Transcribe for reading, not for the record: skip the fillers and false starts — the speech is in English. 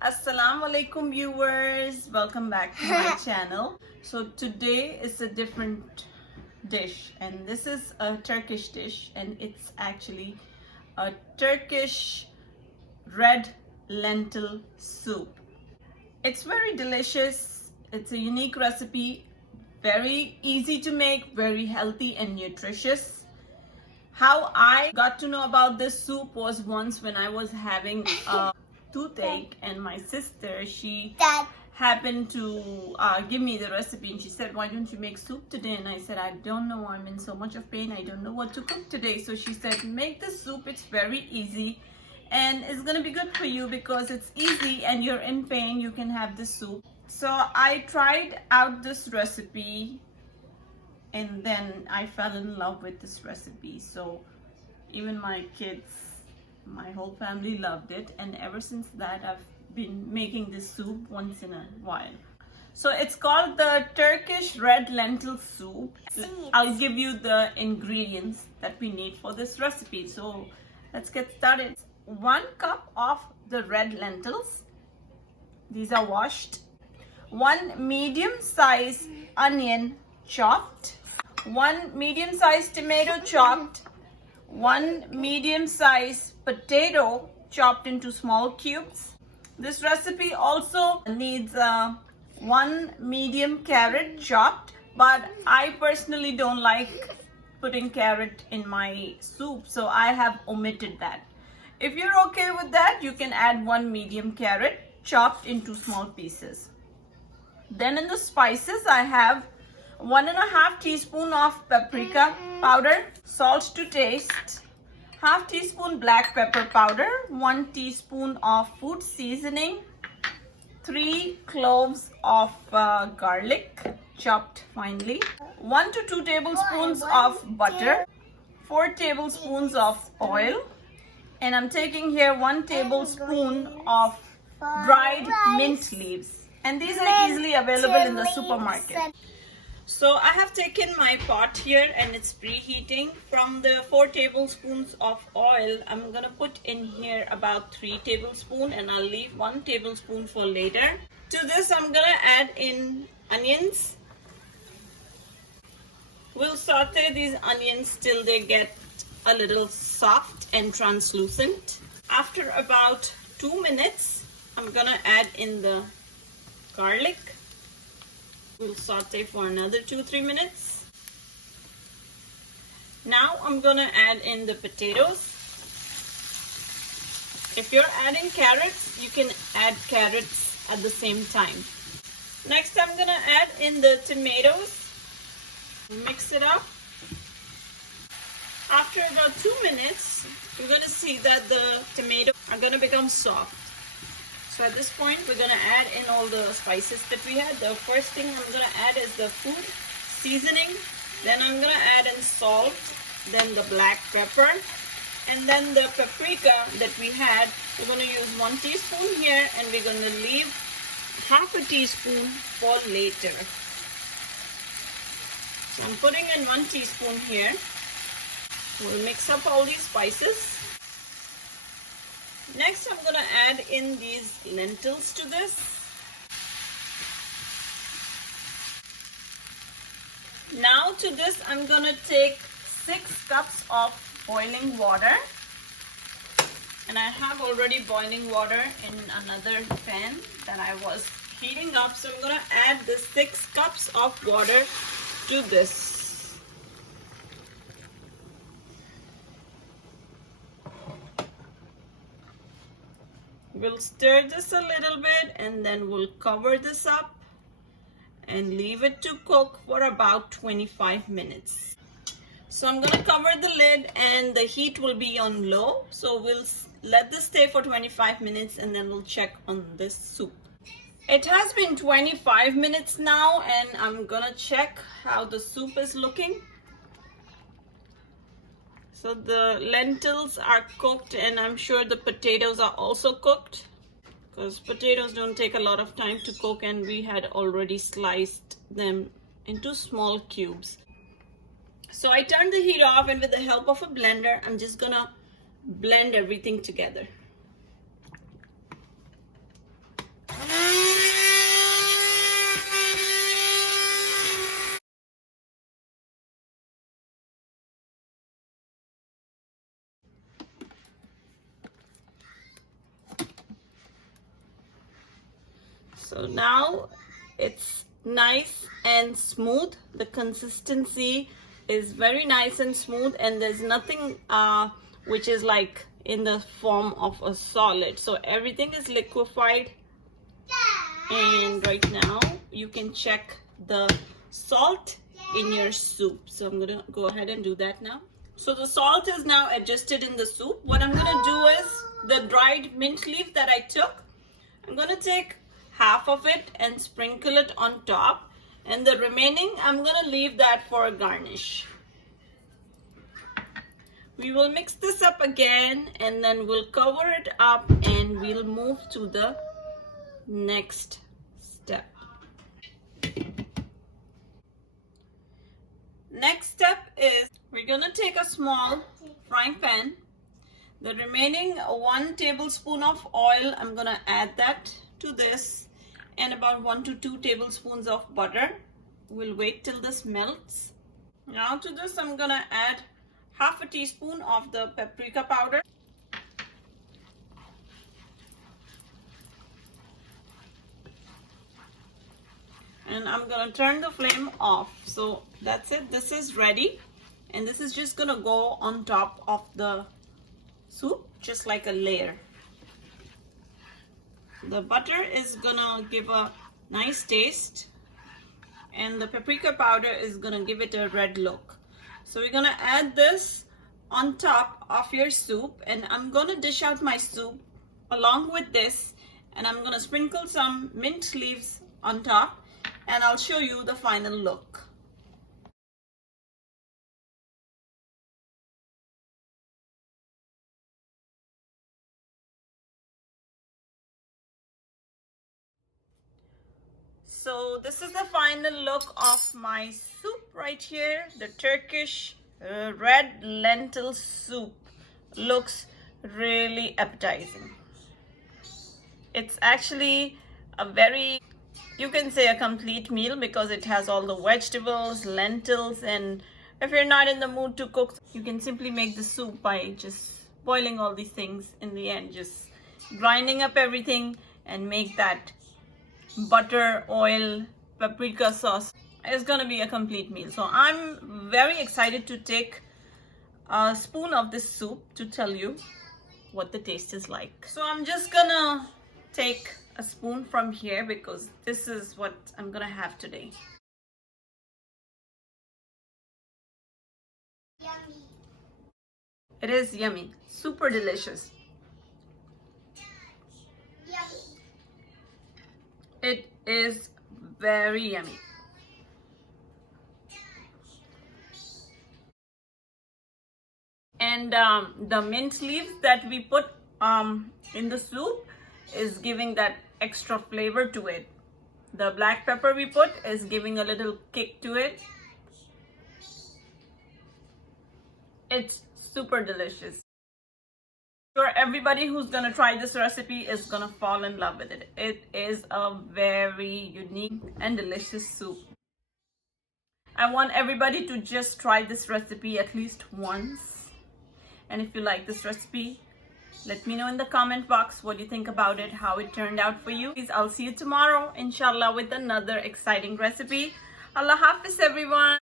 Assalamu alaikum viewers, welcome back to my channel. So today is a different dish, and this is a Turkish dish, and it's actually a Turkish red lentil soup. It's very delicious. It's a unique recipe, very easy to make, very healthy and nutritious. How I got to know about this soup was once when I was having a toothache, and my sister, she happened to give me the recipe, and she said, why don't you make soup today? And I said, I don't know, I'm in so much of pain, I don't know what to cook today. So she said, make the soup, it's very easy and it's gonna be good for you because it's easy and you're in pain, you can have this soup. So I tried out this recipe and then I fell in love with this recipe. So even my kids, my whole family loved it, and ever since that I've been making this soup once in a while. So it's called the Turkish red lentil soup. I'll give you the ingredients that we need for this recipe. So let's get started. 1 cup of the red lentils. These are washed. 1 medium-sized onion chopped. 1 medium-sized tomato chopped. 1 medium-sized potato chopped into small cubes. This recipe also needs 1 medium carrot chopped, but I personally don't like putting carrot in my soup, so I have omitted that. If you're okay with that, you can add 1 medium carrot chopped into small pieces. Then in the spices, I have 1.5 teaspoon of paprika powder, salt to taste, half teaspoon black pepper powder, 1 teaspoon of food seasoning, 3 cloves of garlic chopped finely, 1 to 2 tablespoons of butter, 4 tablespoons of oil, and I'm taking here 1 tablespoon of dried mint leaves, and these are easily available in the supermarket. So I have taken my pot here and it's preheating. From the 4 tablespoons of oil, I'm gonna put in here about 3 tablespoons, and I'll leave 1 tablespoon for later. To this, I'm gonna add in onions. We'll saute these onions till they get a little soft and translucent. After about 2 minutes, I'm gonna add in the garlic. We'll saute for another 2-3 minutes. Now I'm gonna add in the potatoes. If you're adding carrots, you can add carrots at the same time. Next, I'm gonna add in the tomatoes. Mix it up. After about 2 minutes, you're gonna see that the tomatoes are gonna become soft. So at this point, we're gonna add in all the spices that we had. The first thing I'm gonna add is the food seasoning. Then I'm gonna add in salt, then the black pepper, and then the paprika that we had. We're gonna use 1 teaspoon here, and we're gonna leave half a teaspoon for later. So I'm putting in 1 teaspoon here. We'll mix up all these spices. Next, I'm gonna add in these lentils to this. Now to this, I'm gonna take 6 cups of boiling water. And I have already boiling water in another pan that I was heating up. So I'm gonna add the 6 cups of water to this. We'll stir this a little bit and then we'll cover this up and leave it to cook for about 25 minutes. So I'm gonna cover the lid and the heat will be on low. So we'll let this stay for 25 minutes and then we'll check on this soup. It has been 25 minutes now, and I'm gonna check how the soup is looking. So the lentils are cooked, and I'm sure the potatoes are also cooked, because potatoes don't take a lot of time to cook, and we had already sliced them into small cubes. So I turned the heat off, and with the help of a blender, I'm just gonna blend everything together. So now it's nice and smooth. The consistency is very nice and smooth, and there's nothing which is like in the form of a solid. So everything is liquefied. And right now you can check the salt in your soup. So I'm gonna go ahead and do that now. So the salt is now adjusted in the soup. What I'm gonna do is the dried mint leaf that I took, I'm gonna take half of it and sprinkle it on top, and the remaining I'm gonna leave that for a garnish. We will mix this up again, and then we'll cover it up and we'll move to the next step. Next step is we're gonna take a small frying pan. The remaining 1 tablespoon of oil, I'm gonna add that to this, and about 1 to 2 tablespoons of butter. We'll wait till this melts. Now to this I'm gonna add half a teaspoon of the paprika powder. And I'm gonna turn the flame off. So that's it, this is ready, and this is just gonna go on top of the soup, just like a layer. The butter is gonna give a nice taste, and the paprika powder is gonna give it a red look. So we're gonna add this on top of your soup, and I'm gonna dish out my soup along with this, and I'm gonna sprinkle some mint leaves on top, and I'll show you the final look. So this is the final look of my soup right here. The Turkish red lentil soup looks really appetizing. It's actually a very, you can say, a complete meal because it has all the vegetables, lentils, and if you're not in the mood to cook, you can simply make the soup by just boiling all these things in the end, just grinding up everything and make that butter, oil, paprika sauce. It's gonna be a complete meal. So I'm very excited to take a spoon of this soup to tell you what the taste is like. So I'm just gonna take a spoon from here because this is what I'm gonna have today. Yummy. It is yummy, super delicious. Yummy. It is very yummy. And the mint leaves that we put in the soup is giving that extra flavor to it. The black pepper we put is giving a little kick to it. It's super delicious. Sure, everybody who's gonna try this recipe is gonna fall in love with it. It is a very unique and delicious soup. I want everybody to just try this recipe at least once. And if you like this recipe, let me know in the comment box what you think about it, how it turned out for you. Please, I'll see you tomorrow, inshallah, with another exciting recipe. Allah Hafiz, everyone.